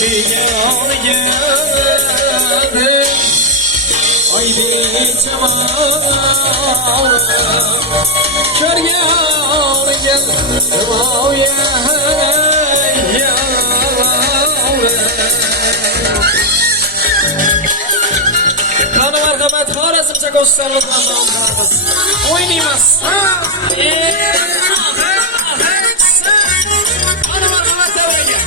Ay bir çamal Körge gel Oh yeah Kanı merhamet Xorazmcha qo'shiqlarimizni o'ynaymiz. Kanı merhamet davraga.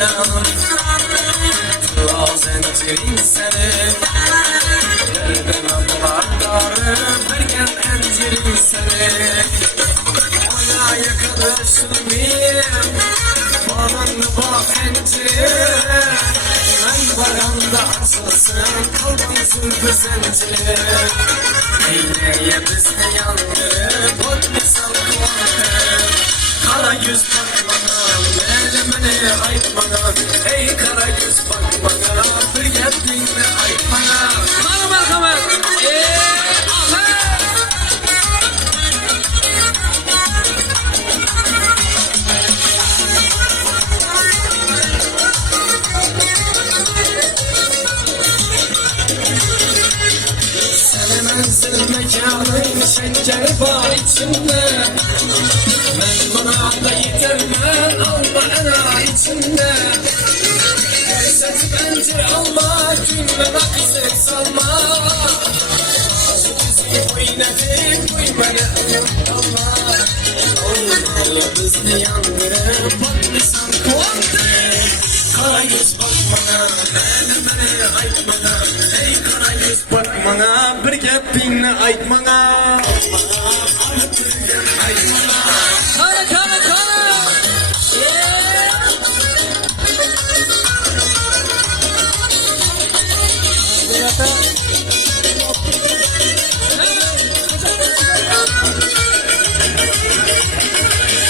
Canım Lazım tirin seni Geldim ablaları Bergen enzirin seni Ona yakınlaştırmayayım Bağlandı bak enzirin Ben varanda asılsın Kalbim zülfü zencirin Eyleye bizde yandırıp Otmisan kulağım Kara yüz bakmadan Elimini aytmadan Ey kara yüz bakmadan Bir geldiğinde aytmadan Bana merhamet Seni menzil mekanın şeker var içinde Ben bana da yetermen alma ana içinde Set bencir alma Gülme nakısık salma Şu bizi oynadık Duymana alma Olmalı bizni yandırıp Bakmışsan kuandık Kara yüz bakmana Elimini aytmana Ey kara yüz bakmana Bir gepinle aytmana Aytmana Kara kara kara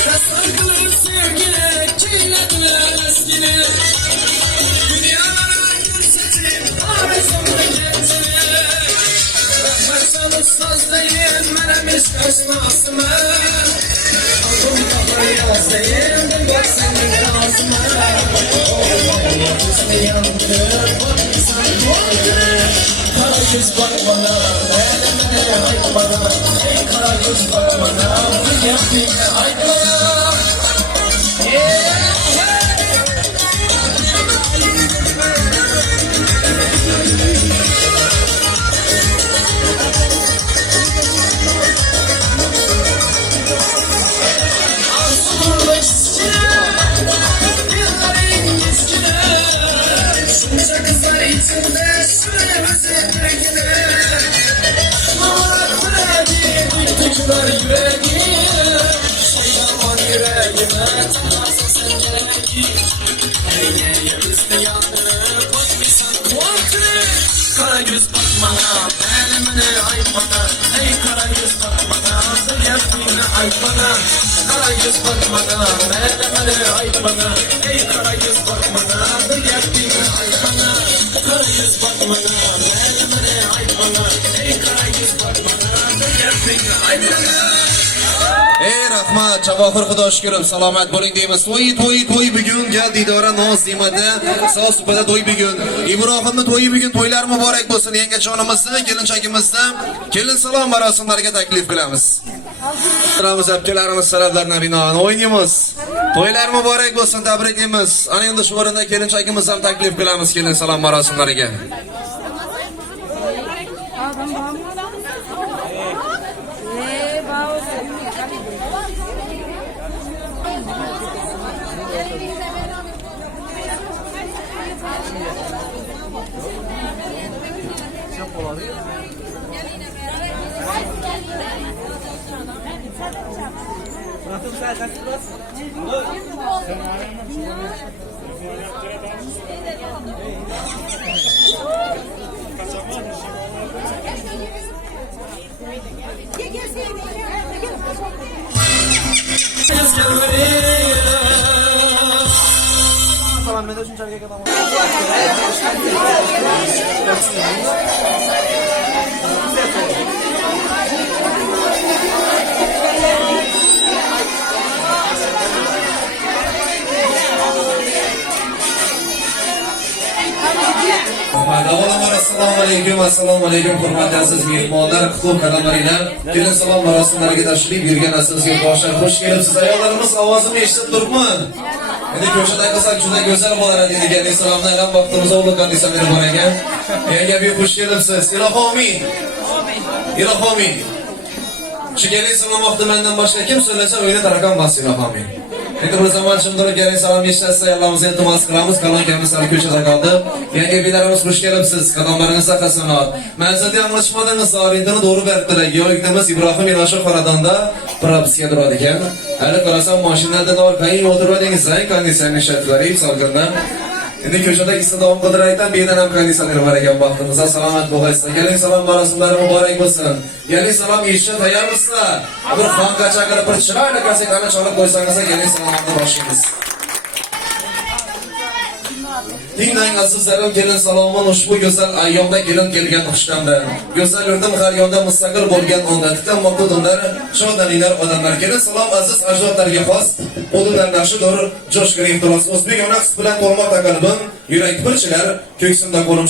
Tasargılı sevgili Çiğnediler eskini Dünyalara seçip Ağrısında gençini Bakmarsanız sazlayın Menemiş kaşmasımı Aldım kafayı yazayım Bir bak senin ağzıma Olmayı bizi yandır Bakmışsan kuandır Kara yüz bakmana Elimine aytmana Ey kara yüz bakmana Bir yapayım aytmana Kızlar içinde süremezsin rengine Şumarak yüreği, diktikler yüreği Şeydaman yüreğime, takarsın sen gereği Eyleye üstü yandırıp, bakmışsan kuantını Kara yüz bakmana, elimini aytmana Ey kara yüz bakmana, yaptığını aytmana Kara yüz bakmana, elimini aytmana Ey kara yüz bakmana, yaptığını aytmana Kara yüz bakmana, elimine aytmana Ey kara yüz bakmana, yaptığını aytmana Ey rahmat, Javohir xudo shukrim, salomat bo'ling deymiz. To'y bugun, Didora Noz demadi. Sog'-supada to'y bugun. Ibrohimning to'yi bugun, to'ylar muborak bo'lsin. Yangichonimizni, kelinchagimizni kelin salom marosimlariga taklif qilamiz. Qilamiz abkalarimiz taraflaridan binoan o'ynaymiz. To'ylar muborak bo'lsin, tabriklaymiz. Ana endi shu o'rinda kelinchagimizni ham taklif qilamiz kelin salom marosimlariga. Assalomu alaykum hurmatli aziz mehmonlar, qutlug' qadamlaringlar. Kelin salom marosimlariga tashrif buyurgan aziz yurtdoshlar, xush kelibsiz. Ayollarimiz ovozimni eshitib turibmi? Endi ko'chada qilsak juda go'zal bo'lardi degan salomlar ham vaqtimizda ulug' konditsioner bor ekan. Yangi bir xush kelibsiz. Ilohomin. Ilohomin. Shu kelin salom vaqti mendan boshqa kim so'rasa o'yini tarakan bas ilohomin. Endi bir zaman shunday kelin salom eshitsa Allohimizni iltimos qilamiz. Kalon kamiz ko'chada qoldi. Yangi bilarimiz xush kelibsiz. Qadamlaringiz qasanot. Manzilda yanglishmadingiz, orindini to'g'ri berdilar. Yo'qdimiz Ibrohim Iloshov xonadonda propiska turadi ekan. Hali qarasam mashinadan orqaga o'tiradingiz, konditsioner ishlatiladi solganda. Endi ko'chada istiqom qidiraydan bedan ham konditsioner bor ekan vaqtimizda. Salomat bo'lasiz. Kelin salom marosimlari muborak bo'lsin. Kelin salom eshitishga tayyormisizlar? Bir xonga chaqirib bir chiroyli kasetani chalib qo'ysangiz, kelin salomni boshlaymiz. Dinlang azizlarim, kelin salomon ushbu go'zal ayyomda kelin kelgan xushtamda. Go'zal yurtim har yonda mustaqil bo'lgan onda tikanmoqda odamlar, shodlaninglar odamlar. Kelin salom aziz ajdodlarga xos, o'dinlar naqshidur, jo'shqin ehtiros. O'zbek onasi bilan qo'lmoqda qalbim, yurak pirchilar, ko'ksimda qo'lim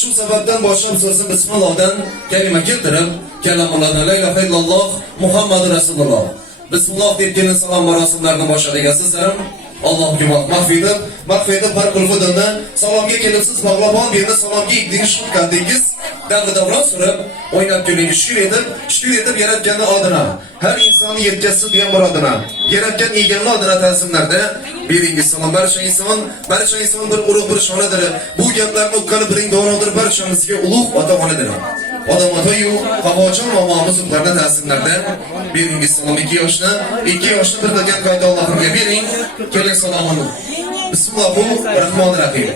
shu sababdan boshlab so'zni bismillohdan kalima keltirib, kalamulladan la ilaha illalloh Muhammadur Rasululloh. Bismillah deb kelin salom marosimlarini boshladik azizlarim. Allohga mahfidib har qulfudanda salomga kelibsiz bag'labon berni salomga ikdingiz shutqandingiz davri davron surib o'ynab kuling shukr etib yaratganni odina har insonni yetkazsin degan murodina yaratgan eganni odina ta'zimlarda beringiz salom. Barcha inson bir ulug' bir shonadir. Bu gaplarni uqqani biring donodir, barchamizga ulug' ota-onadir. Odam otayu havochon momomiz ularni ta'zimlarda beringiz salom. 2 yoshni bir qilgan qayda Allohimga bering. Kelin salomini. Bismillahirrohmanirrohim.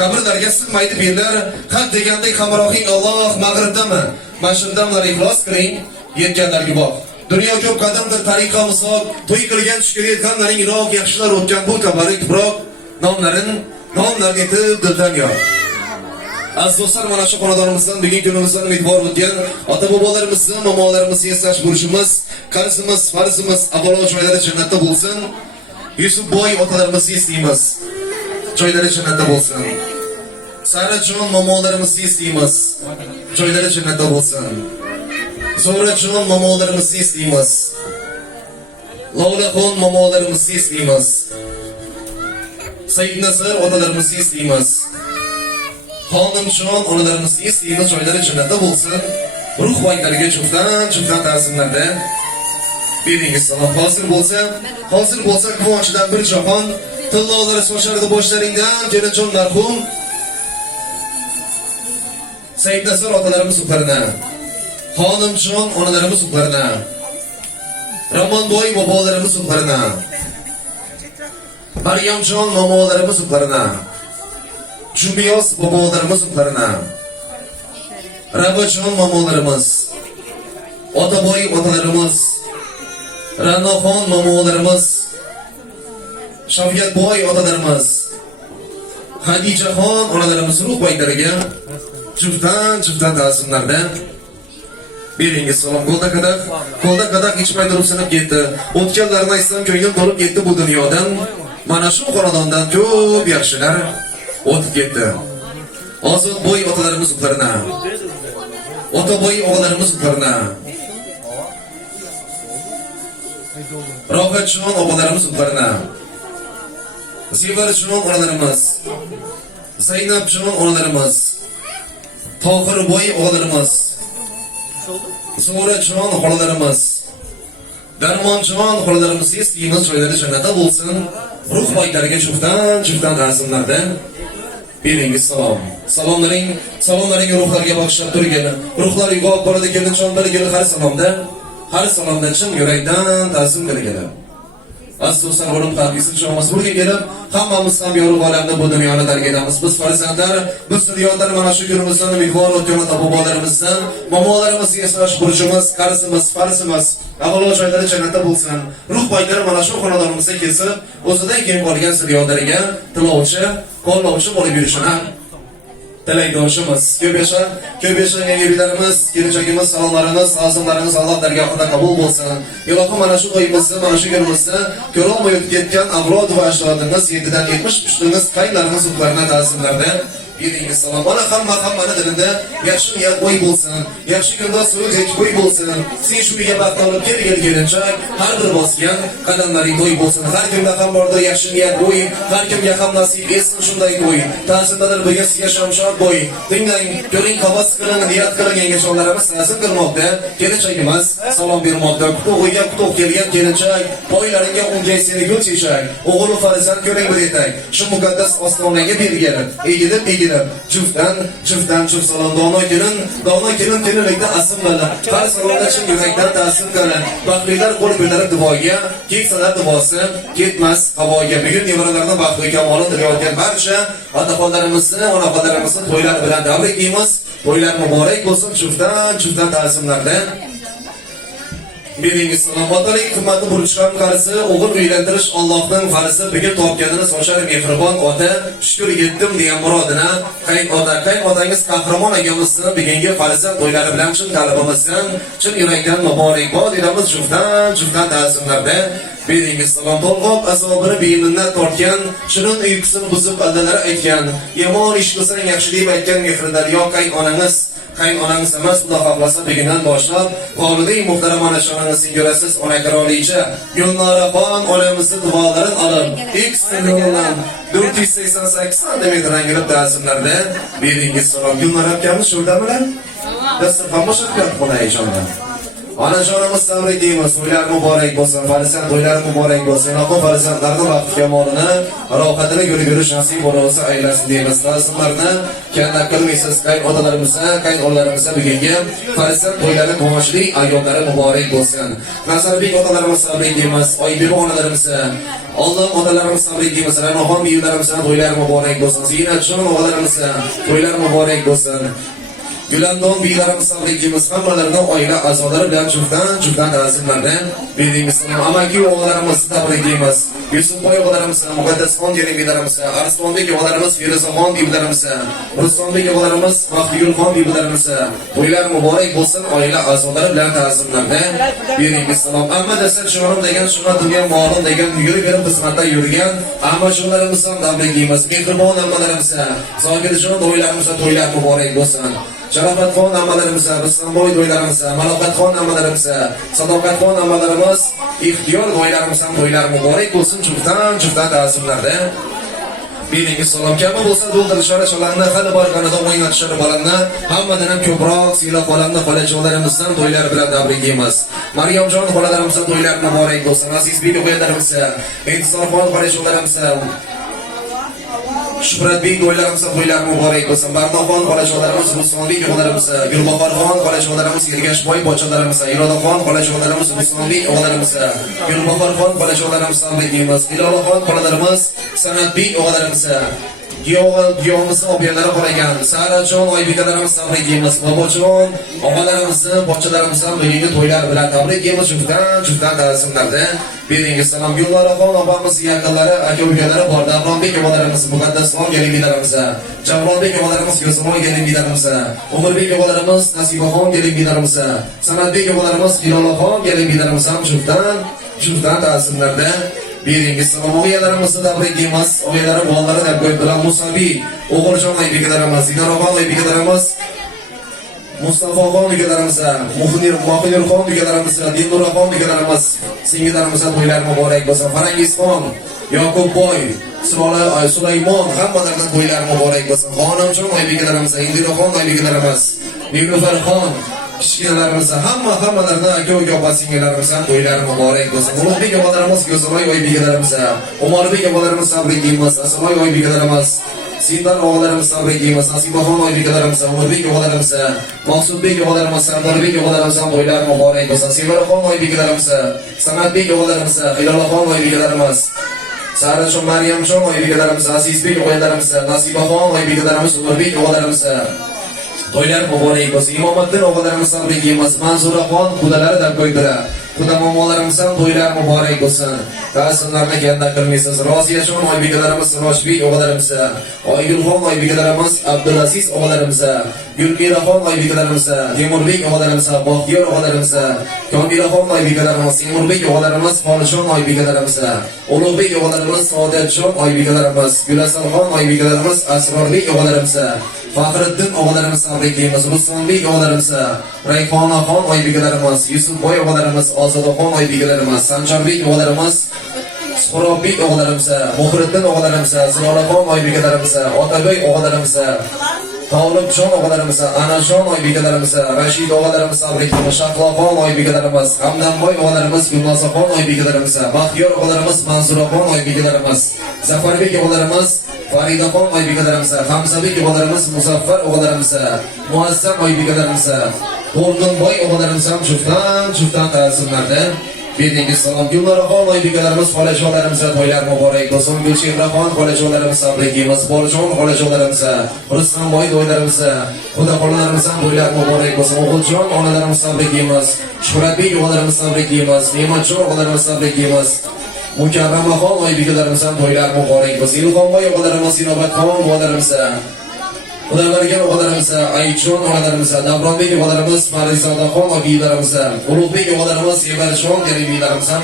Qabrlarga sig'maydi bellar, xat degandek hamrohing Alloh mag'ribdami? Mashriqdanlar iflos qiling, yetganlarga boq. Dunyo ko'p qadamdir tariqa misol, to'y qilgan shukr etganlaring iroq yaxshilar o'tgan bu tabarik tuproq, nomlar etib dildan yor. Aziz do'stlar, mana shu xonadonimizdan bugungi kunimizdan umidvor o'tgan ota-bobolarimizni, momolarimizni eslash burchimiz, qarzimiz, farzimiz avvalo joylari jannatda bo'lsin. Yusufboy otalarimizni eslaymiz. Joylari jannatda bo'lsin. Sarajon momolarimizni eslaymiz. Joylari jannatda bo'lsin. Zo'rajon momolarimizni eslaymiz. Lavlaxon momolarimizni eslaymiz. Said Nasr otalarimizni eslaymiz. Xonimjon onalarimizni eslaymiz. Joylari jannatda bo'lsin. Ruh boylariga chuftan ta'zimlarda beringiz salom. Hozir bo'lsa quvonchidan bir jahon tillolar sochardi boshlaringdan kelinjon marhum Said Nasr otalarimiz uqlarina, xonimjon onalarimiz uqlarina, Ramonboy bobolarimiz uqlarina, Maryamjon momolarimiz uqlarina, Jumiyos bobolarimiz uqlarina, Rabojon momolarimiz, Otaboy otalarimiz, Ranoxon momolarimiz, Shavkatboy otalarimiz, Xadijaxon onalarimiz ruh boylariga juftan ta'zimlarda beringiz salom. Qo'lda qadaq ichmay turib sinib ketdi. O'tganlarni aytsam ko'nglim to'lib ketdi bu dunyodan. Mana shu xonadondan ko'p yaxshilar o'tib ketdi. Ozodboy otalarimiz uqlarina, Otaboy o'g'illarimiz uqlarina, Rohatjon obalarimiz uqlarina, Zivarjon onalarimiz, Zaynabjon onalarimiz, Tohirboy o'g'illarimiz, Zo'rajon xolalarimiz, Darmonjon xolalarimiz eslaymiz. Joylari jannatda bo'lsin. Ruh boylariga chuftan ta'zimlarda beringiz salom. Salomlaring ruhlarga bag'ishlab turgan. Ruhlar uyg'oq boradi kelinjonlari har salomda har salomda chin yurakdan ta'zim qilgan. Asosan o'lim qalbisi sho'mas burga kelib, hammamiz ham yorug' olamda bu dunyoni tark etamiz. Biz farzandlar, biz dunyodan mana shu kunimizdan umidvor o'tgan ota-bobolarimizdan, momolarimizni eslash burchimiz, qarzimiz, farzimiz. Avvalo joylari jannatda bo'lsin. Ruh boylari mana shu xonadonimizga kelib, o'zidan keyin qolgan ziyodarga tilovchi, qo'llovchi bo'lib yurishini tilakdoshimiz. Ko'p yashagan yigitlarimiz, kelajagimiz, salomlarimiz, ta'zimlarimiz Alloh dargohida qabul bo'lsin. Ilohim mana shu to'yimizni, mana shu kunimizni ko'rolmay o'tib ketgan avlod va ajdodimiz 7dan 73 qaynlarimiz ularga ta'zimlarda beringiz salom. Mana hammani dilida yaxshi niyat bo'y bo'lsin. Yaxshi kunda so'zlik bo'y bo'lsin. Sen shu uyga baxt olib kelinchak, har bir bosgan qadamlaring bo'y bo'lsin. Har kimda ham bordir yaxshi niyat bo'y, har kimga ham nasib etsin shunday bo'y. Ta'zimlar bo'lgan sizga shamshod bo'y. Tinglang, ko'ring, havas qiling, niyat qiling, yangichonlarimiz ta'zim qilmoqda. Kelinchagimiz salom bermoqda. Qutuq kelgan kelinchak, boylaringga ungay seni gul chechak. O'g'il farzand ko'ring bir etak. Shu muqaddas ostonaga bergan. Egilib Juftdan salom dono kelin kelinlikda asm bilan har salomda chin yurakdan ta'zim qilin. Baxtlilar qo'l berib duoga, keksalar duosi ketmas havoga. Bugun nevaralarning baxtli kamolini tilayotgan barcha otaxonlarimizni, onaxonlarimizni to'ylari bilan tabriklaymiz. To'ylar muborak bo'lsin. Juftdan ta'zimlarda beringiz salom. Otalik qimmatli burchlar qarisi, o'g'il uylantirish Allohning farzi. Bugun topganini sochar mehribon ota, shukr yetdim degan murodini qaynotangiz qahramon akamizning bugungi farzand to'ylari bilan chin qalbimizdan, chin yurakdan muborakbod etamiz. Juftdan ta'zimlarda beringiz salom. To'lg'oq azobini beminnat tortgan, shirin uyqusini buzib aldalari aytgan, yomon ish qilsang yaxshi deb aytgan mehrdariyo qaynonangiz emas, Xudo xohlasa bugundan boshlab volidai muhtaram onashingiz singurasiz ona qirolicha Gulnoraxon onamizning duolarini olib, X-yo'ldan 488 cm angilib ta'zimlarda beringiz salom. Gulnora akamiz shurdamilar? Dasturxon boshqat qo'yayjonlar. Onajonimiz tabriklaymiz. To'ylar muborak bo'lsin. Farzand to'ylari muborak bo'lsin. Alloh farzandlarning baxt kamolini, rohatini yurish nasib bo'lsa aylasin deymiz. Ta'zimlarni kanda qilmaysiz. Qaynolarimizga bugungi farzand to'ylari quvonchli ayyomlari muborak bo'lsin. Nazarbek otalarimiz tabriklaymiz. Oybek onalarimizga, Alloh otalarimiz tabriklaymiz. Ranoxon biyularimizga to'ylari muborak bo'lsin. Zinatjon o'g'allarimizga to'ylari muborak bo'lsin. Gulandon biylarimiz tabriklaymiz. Hammalarining oila a'zolari bilan juftdan ta'zimlarda beringiz salom. Amaki o'g'illarimizni tabriklaymiz. Yusufboy o'g'illarimiz, Muqaddasxon biylarimiz, Arslonbek o'g'illarimiz, Feruzaxon biylarimiz, Rustonbek o'g'illarimiz, Baxtigulxon biylarimiz. To'ylar muborak bo'lsin. Oila a'zolari bilan ta'zimlarda beringiz salom. Amma dasar shonim degan, shuna dunyo molim degan yurib berib xizmatda yurgan amma shunlarimizni tabriklaymiz. Mehribon ammalarimiz, Zokirjon to'ylarimizga to'ylar muborak bo'lsin. Sharofatxon ammalarimiz, Rustamboy to'ylarimiz, Maloqatxon ammalarimiz, Sadoqatxon ammalarimiz, ixtiyor to'ylarimiz ham to'ylar muborak bo'lsin. Juftdan ta'zimlarda beringiz salom. Kabi bo'lsa do'ldirishlar sholarni hali borganida o'ynatishlar balanni hammadan ham ko'proq siyla qolamni xolajonlarimizdan to'ylar bilan tabriklaymiz. Maryamjon xolalarimizdan to'ylar muborak bo'lsin. Azizbek o'g'illarimiz, Intizorxon xolajonlarimiz, Shuhratbek to'ylarimizga to'ylar muborak bo'lsin. Bardoxon xolajonlarimiz, Rustonbek o'g'illarimiz, Gulbaharxon xolajonlarimiz, Ergashboy pochalarimiz, Irodaxon xolajonlarimiz, Rustonbek o'g'illarimiz, Gulbaharxon xolajonlarimiz tabriklaymiz. Ilolaxon xolalarimiz, Sanatbek o'g'illarimiz, Giyovimizni obiyalari qolagan Sarajon oybekalarimiz tabriklaymiz. Bobojon og'alarimizni, pochalarimizdan bugungi to'ylar bilan tabriklaymiz. Juftdan ta'zimlarda beringiz salom. Gulnoraxon opamiz yaqinlari, aka-ukalari bor. Davronbek o'g'illarimiz, Muqaddasxon gelingilarimiz, Javronbek o'g'illarimiz, Yo'simoy gelingilarimiz, Umrbek o'g'illarimiz, Nasibaxon gelingilarimiz, Sanatbek o'g'illarimiz, Hilolaxon gelingilarimiz ham juftdan ta'zimlarda beringiz salom. O'g'illarimizni tabriklaymiz. O'g'illari bolalari deb qo'ydilar. Musabiy o'g'iljon oybekalarimiz, Zinoraxon oybekalarimiz, Mustafoxon ukalarimiz, Muxnirxon ukalarimiz, Dilnuraxon ukalarimiz, singillarimizga to'ylar muborak bo'lsin. Farangizxon, Yoqubboy, Sulaymon hammalarining to'ylari muborak bo'lsin. Xonimjon oybekalarimiz, Indiraxon oybekalarimiz, Niluffarxon kichkinalarimiz, hammalarining aka-uka opa-singillarimiz ham to'ylari muborak bo'lsin. Ulug'bek o'g'illarimiz, Go'zaloy oybekalarimiz, Umorbek o'g'illarimiz tabriklaymiz. Asaloy oybekalarimiz, Sindan oğullarımız sabrikimiz, Nasibaxon oybekalarimiz, Umurbek oğullarimiz, Maqsudbek oğullarimiz, Sardorbek oğullarimiz to'ylari muborak bo'lsin. Sevaraxon oybekalarimiz, Samatbek oğullarimiz, Hilolaxon oybekalarimiz, Sarajon Maryamjon oybekalarimiz, Azizbek oğullarimiz, Nasibaxon oybekalarimiz, Umurbek oğullarimiz to'ylar muborak bo'lsin. Imomatdin oğullarimiz sabrikimiz, Manzuraxon qudalari deb qo'ydilar. Xudo momolarimiz ham to'ylar muborak bo'lsin. Ta'zimlarni kanda qilmaysiz. Roziyajon oybekalarimiz, Roshbek o'g'illarimiz, Oygulxon oybekalarimiz, Abdulaziz o'g'illarimiz, Gulmiraxon oybekalarimiz, Temurbek o'g'illarimiz, Baxtiyor o'g'illarimiz, Komilaxon oybekalarimiz, Temurbek o'g'illarimiz, Xolishon oybekalarimiz, Ulug'bek o'g'illarimiz, Saodatjon oybekalarimiz, Gulasalxon oybekalarimiz, Asrorbek o'g'illarimiz, Faxriddin o'g'illarimiz tabriklaymiz. Rusmonbek o'g'illarimiz, Rayhonaxon oybekalarimiz, Yusufboy o'g'illarimiz, Ozodaxon oybekalarimiz, Sanjarbek o'g'illarimiz, Suxrobbek o'g'illarimiz, Muhriddin o'g'illarimiz, Zilolaxon oybekalarimiz, Otabek o'g'illarimiz, Tolibjon o'g'illarimiz, Anajon oybekalarimiz, Rashid o'g'illarimiz tabriklaymiz. Shahloxon oybekalarimiz, Hamdamboy o'g'illarimiz, Gulnozaxon oybekalarimiz, Baxtiyor o'g'illarimiz, Manzuraxon oybekalarimiz, Zafarbek o'g'illarimiz, Faridaxon oybekalarimiz, Hamzabek o'g'illarimiz, Muzaffar o'g'illarimiz, Muazzam oybekalarimiz, To'lqinboy o'g'illarimiz ham juftdan ta'zimlarda berdingiz. Salom. Gulnoraxon oybekalarimiz, xolajonlarimiz to'ylar muborak bo'lsin. Gulchehraxon xolajonlarimiz tabriklaymiz. Bolajon xolajonlarimiz, Rustamboy to'ylarimiz, xudoxonlarimiz ham to'ylar muborak bo'lsin. O'g'iljon onalarimiz tabriklaymiz. Shuhratbek o'g'illarimiz tabriklaymiz. Ne'matjon o'g'illarimiz tabriklaymiz. Mukarramaxon oybekalarimiz ham to'ylar muborak bo'lsin. Ilhomboy o'g'illarimiz, Inobatxon o'g'illarimiz, Xudolarga o'g'illarimiz, Aytjon onalarimiz, Davronbek o'g'illarimiz, Farizodaxon ogiylarimiz, Ulug'bek o'g'illarimiz, Evarjon kelibiylarimiz ham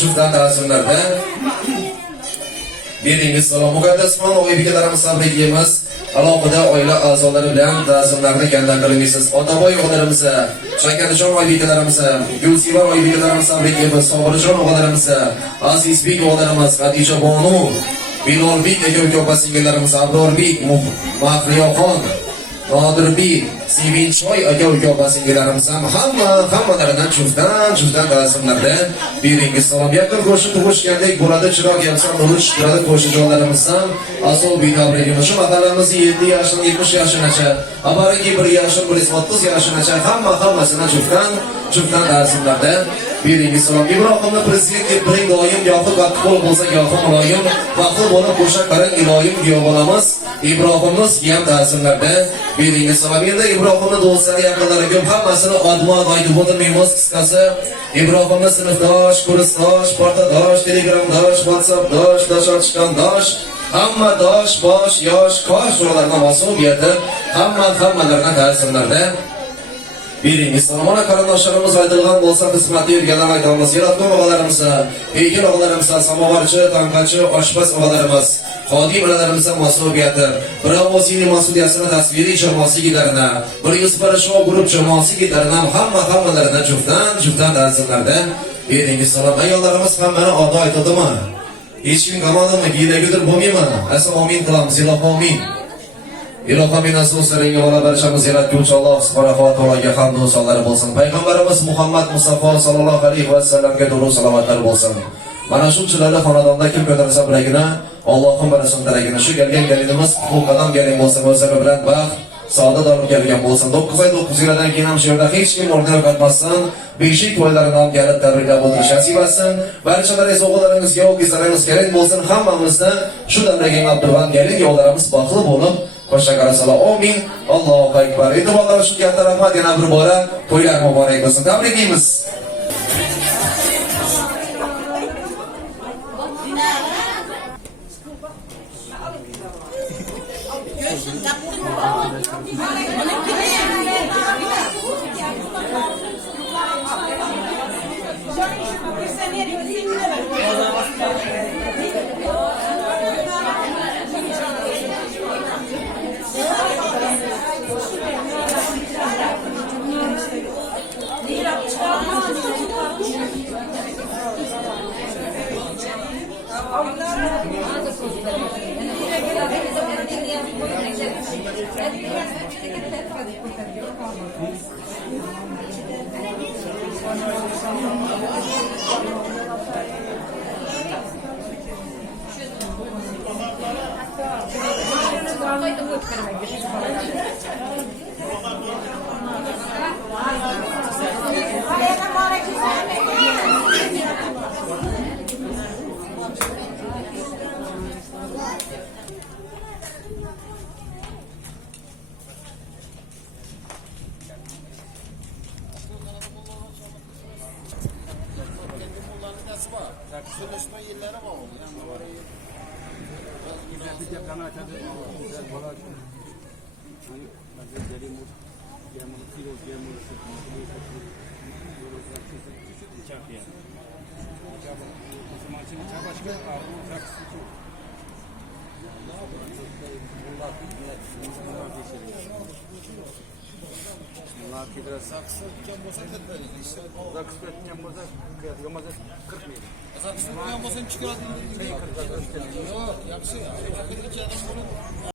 juftdan ta'zimlarda berdingiz. Salom. Muqaddasxon oybekalarimiz tabriklaymiz. Alohida oila a'zolari bilan ta'zimlarni kanda qilmaysiz. Otaboy o'g'illarimiz, Shakarjon oybekalarimiz, Gulsivar oybekalarimiz tabriklaymiz. Sobirjon o'g'illarimiz, Azizbek o'g'illarimiz, Xadija Bonu, Bilolbek aka opa-singillarimiz, Abrorbek, Mahriyoxon, Nodirbek, Sevinchoy aka opa-singillarimiz ham hammalaridan juftdan ta'zimlarda beringiz. Salom. Yaqin qo'shni tug'ishgandek bo'ladi, chiroq yaqsan nuri chiqadi qo'shnijonlarimiz ham asol binobrigimiz. Shu mahallamizni 7 yoshdan 70 yoshgacha, abariki 1 yoshdan 130 yoshgacha hammasidan juftdan ta'zimlarda beringiz. Salom. Ibrohimni prezident deb biring doim, yoxud vaqtqo'l bo'lsa yoxud muloyim, vaqtli bo'lib qo'shaq qarang iloyim diyo bo'lamiz. Ibrohimimiz ham ta'zimlarda beringiz. Salom. Endi Ibrohimni do'stlari, yaqinlari ko'p, hammasini odmon aytib o'tirmaymiz. Qisqasi Ibrohimni sinfdosh, kursdosh, portadosh, telegramdosh, WhatsAppdosh, dosh, hamma dosh, bosh, yosh, qosh ularga mas'uliyati hammalaridan ta'zimlarda beringiz. Salom. Mana qarindoshlarimiz aytilgan bo'lsa, xizmatda yurganlar aytamiz. Yaratgan o'g'illarimiz, Egil o'g'illarimiz, samovarchi, tanqachi, oshpaz o'g'illarimiz, xodim o'g'illarimiz mas'uliyati, Bravo sini mas'uliyatini tasviriy jamoatchilarini, 101 show guruh jamoatchilaridan hammalaridan juftdan ta'zimlarda beringiz. Salom. Ayollarimiz ham mana ado aytadimi? Hech kim qamadimi, giylagudir bo'lmaymi? Amin qilamiz. Amin. Ilohim nasoslarga va barchamiz yaratuvchi Alloh subhanahu va taologa hamd va sanolar bo'lsin. Payg'ambarimiz Muhammad Mustafa sallallohu alayhi va sallamga durud salovatlar bo'lsin. Mana shu chiroyli xonadonda kim ko'tarsa bilagini, Allohim va rasul taragini shu galinimiz huquqadan galing bo'lsin, o'zlari bilan baxt, saodat olib kelgan bo'lsin. 9 oy 9 yildan keyin ham shu yerda hech kim o'rnidan qatmasdan, beshik to'ylarini ham kelib tabriklab o'tish nasib etsin. Barchalaringiz o'g'illaringizga, o'g'izlaringiz kerak bo'lsin. Hammamizda shu davraga Abdurrahman kelin yo'llarimiz baxtli bo'lib Qo'shaqarasalar. Amin. Allohu akbar. E'tiborlar shu katta rahmat, yana bir bora to'ylar muborak bo'lsin. Tabriklaymiz. var. Sürüşme yerleri var. Yani orayı Bir de kanat adı. Güzel balık. Hani mesela deli muz, yağmur, kiloz, yağmur, çak yani. Maçını çak başka ağırlığı çak sıkı. Allah kibra saksı dükkan olsa tedbiri. İşte saksı etken boza yomazı 40 mıydı? saksı dükkan olsa 2 kilo değil. Yok, yapısı ya. Bakın iki adam bunu